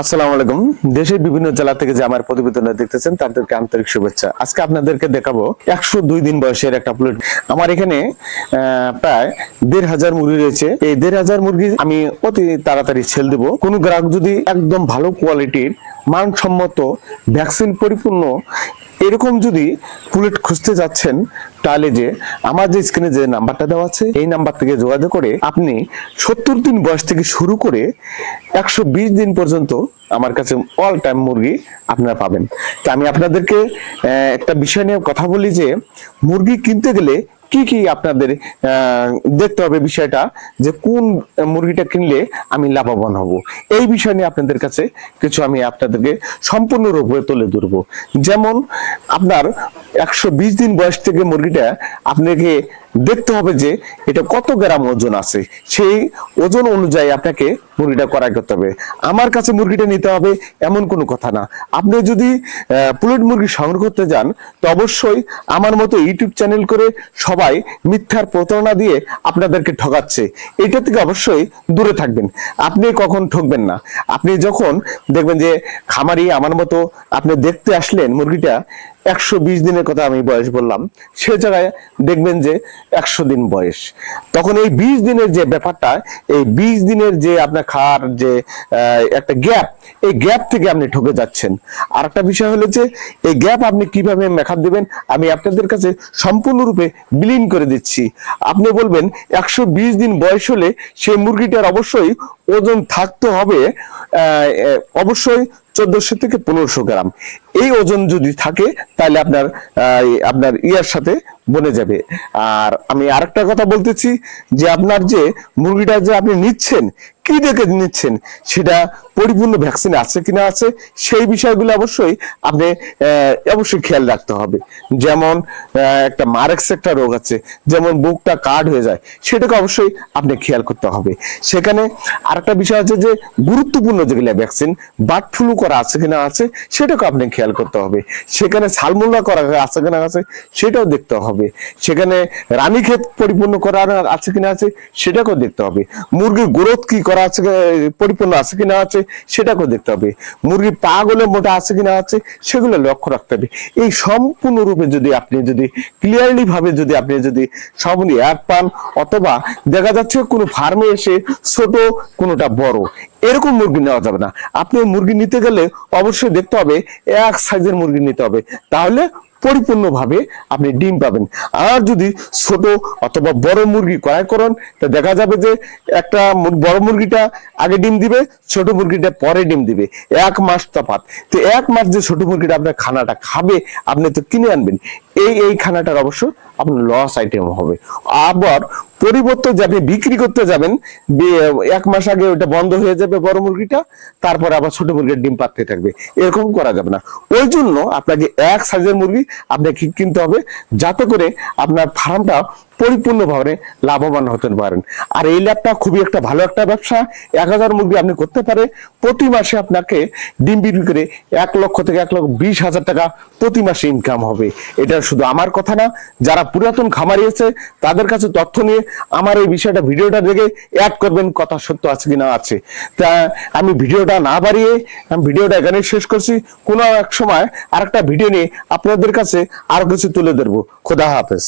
আসসালামু আলাইকুম। দেশের বিভিন্ন জেলা থেকে যে আমার প্রতিবেদন দেখতেছেন তাদেরকে আন্তরিক শুভেচ্ছা। আজকে আপনাদেরকে দেখাবো 102 দিন বয়সের একটা প্লেট। আমার এখানে প্রায় 1,500 মুরগি রয়েছে। এই 1,500 মুরগি আমি অতি তাড়াতাড়ি ছেড়ে দেবো। কোনো গ্রাহক যদি একদম ভালো কোয়ালিটির মানসম্মত ভ্যাকসিন পরিপূর্ণ এরকম যদি পুলেট খুঁজতে যাচ্ছেন, তাহলে যে আমার যে স্ক্রিনে যে নাম্বারটা দেওয়া আছে এই নাম্বার থেকে যোগাযোগ করে আপনি 70 দিন বয়স থেকে শুরু করে 120 দিন পর্যন্ত আমার কাছে অল টাইম মুরগি আপনারা পাবেন। তো আমি আপনাদেরকে একটা বিষয় নিয়ে কথা বলি যে মুরগি কিনতে গেলে কি কি আপনাদের দেখতে হবে, বিষয়টা যে কোন মুরগিটা কিনলে আমি লাভবান হব, এই বিষয় নিয়ে আপনাদের কাছে কিছু আমি আপনাদেরকে সম্পূর্ণরূপে তুলে ধরবো। যেমন আপনার 120 দিন বয়স থেকে মুরগিটা আপনাকে দেখতে হবে যে এটা কত গ্রাম ওজন আছে, সেই ওজন অনুযায়ী আপনাকে মুরগিটা ক্রয় করতে হবে। আমার কাছে মুরগিটা নিতে হবে এমন কোনো কথা না। আপনি যদি পুলেট মুরগি সংগ্রহ করতে যান তো অবশ্যই আমার মতো ইউটিউব চ্যানেল করে সবাই মিথ্যার প্রতারণা দিয়ে আপনাদেরকে ঠকাচ্ছে, এটা থেকে অবশ্যই দূরে থাকবেন। আপনি কখন ঠকবেন না। আপনি যখন দেখবেন যে খামারি আমার মতো আপনি দেখতে আসলেন মুরগিটা 120 দিনের কথা আমি বয়স বললাম, সে জায়গায় দেখবেন যে 100 দিন বয়স, তখন এই 20 দিনের যে ব্যাপারটা, এই 20 দিনের যে আপনার খাওয়ার যে একটা গ্যাপ, এই গ্যাপ থেকে আপনি ঠকে যাচ্ছেন। আর একটা বিষয় হলো যে এই গ্যাপ আপনি কিভাবে মেকআপ দিবেন আমি আপনাদের কাছে সম্পূর্ণরূপে বিলীন করে দিচ্ছি। আপনি বলবেন 120 দিন বয়স হলে সেই মুরগিটার অবশ্যই ওজন থাকতে হবে অবশ্যই 1400 থেকে 1500 গ্রাম। এই ওজন যদি থাকে তাহলে আপনার ইয়ার সাথে বনে যাবে। আর আমি আরেকটা কথা বলতেছি যে আপনার যে মুরগিটা যে আপনি নিচ্ছেন, কি দেখে নিচ্ছেন, সেটা পরিপূর্ণ ভ্যাকসিন আছে কিনা আছে, সেই বিষয়গুলো অবশ্যই আপনি অবশ্যই খেয়াল রাখতে হবে। যেমন একটা মারেক্স একটা রোগ আছে, যেমন বুকটা কার্ড হয়ে যায়, সেটাকে অবশ্যই আপনি খেয়াল করতে হবে। সেখানে আরেকটা বিষয় আছে যে গুরুত্বপূর্ণ যেগুলো ভ্যাকসিন, বার্ড ফ্লু করা আছে কিনা আছে, সেটাকে আপনি খেয়াল করতে হবে। সেখানে সালমোনেলা করা আছে কিনা আছে, সেটাও দেখতে হবে। সেখানে রানীক্ষেত পরিপূর্ণ করা আছে কিনা আছে, সেটাকেও দেখতে হবে। মুরগির গ্রোথ কি করা আছে, পরিপূর্ণ আছে কিনা আছে, সেটাকেও দেখতে হবে। মুরগির পা গুলো মোটা আছে কিনা আছে, সেগুলো লক্ষ্য রাখতে হবে। এই সম্পূর্ণরূপে যদি আপনি ক্লিয়ারলি ভাবে আপনি সবই এক পান, অথবা দেখা যাচ্ছে কোনো ফার্মে এসে ছোট কোনোটা বড় এরকম মুরগি নেওয়া যাবে না। আপনি মুরগি নিতে গেলে অবশ্যই দেখতে হবে এক সাইজের মুরগি নিতে হবে, তাহলে পরিপূর্ণভাবে আপনি ডিম পাবেন। আর যদি ছোট অথবা বড় মুরগি ক্রয় করেন তা দেখা যাবে যে একটা বড় মুরগিটা আগে ডিম দিবে, ছোট মুরগিটা পরে ডিম দিবে, 1 মাস তফাৎ। তো 1 মাস যে ছোট মুরগিটা আপনার খানাটা খাবে, আপনি তো কিনে আনবেন, এই খানাটার অবশ্য আপনার লস আইটেম হবে। আবার পরিবর্তে যে আপনি বিক্রি করতে যাবেন, 1 মাস আগে ওটা বন্ধ হয়ে যাবে বড় মুরগিটা, তারপর আবার ছোট মুরগির ডিম পাততে থাকবে, এরকম করা যাবে না। ওই জন্য আপনাকে এক সাইজের মুরগি আপনাকে কিনতে হবে, যাতে করে আপনার ফার্মটা পরিপূর্ণভাবে লাভবান হতে পারেন। আর এই ল্যাবটা খুবই একটা ভালো একটা ব্যবসা। 1000 মুরগি আপনি করতে পারে, প্রতি মাসে আপনাকে ডিম বিক্রি করে 1 লক্ষ থেকে 1,20,000 টাকা প্রতি মাসে ইনকাম হবে। এটা শুধু আমার কথা না, যারা পুরাতন খামারি আছে তাদের কাছে তথ্য নিয়ে আমার এই বিষয়টা ভিডিওটা দেখে অ্যাড করবেন, কথা সত্য আছে কিনা আছে। তা আমি ভিডিওটা না বাড়িয়ে আমি ভিডিওটা এখানে শেষ করছি। কোনো এক সময় আরেকটা ভিডিও নিয়ে আপনাদের কাছে আরো কিছু তুলে ধরবো। খোদা হাফেজ।